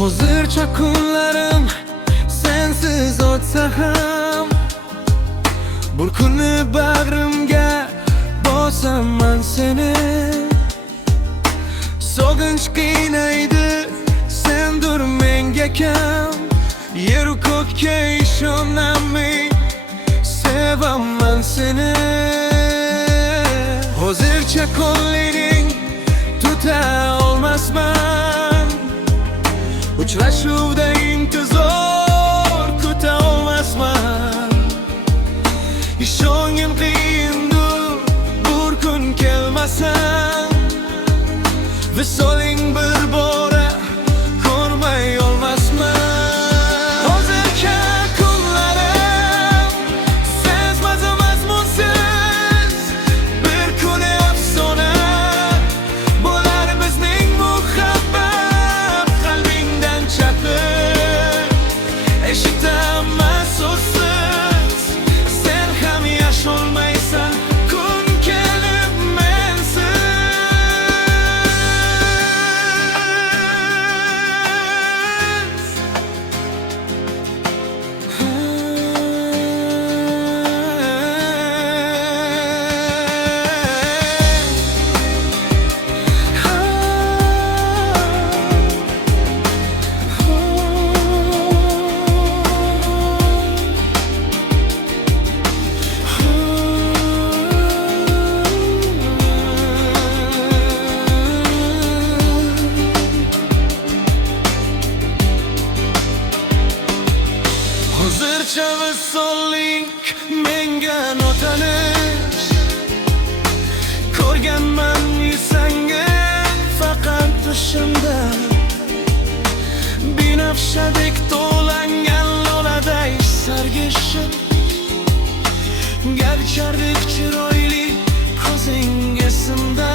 Hozircha kunlarim sensiz o'tsa ham, bir kuni bag'rimga bosaman seni. Sog'inch qiynaydi, sendir menga kam. Yeru ko'kka ishonamay sevaman seni. Hozircha qo'llaring tuta olmasman, uchrashuvda intizor kuta olmasman. Ishongim qiyindir, bir kun kelmasam, visoling bir bora ko'rmay olmasman. Hozircha kunlarim sensiz mazmunsiz, bir kuni afsona bo'lar bizning muhabbat. Qalbingdan chaqir, eshitaman so'zsiz, sen ham yasholmaysan kun kelib mensiz. Hozircha visoling menga notanish, ko'rganman yuzingni faqat tushimda. Binafshadek to'langan loladay sargishib, garchardek chiroyli ko'zing esimda.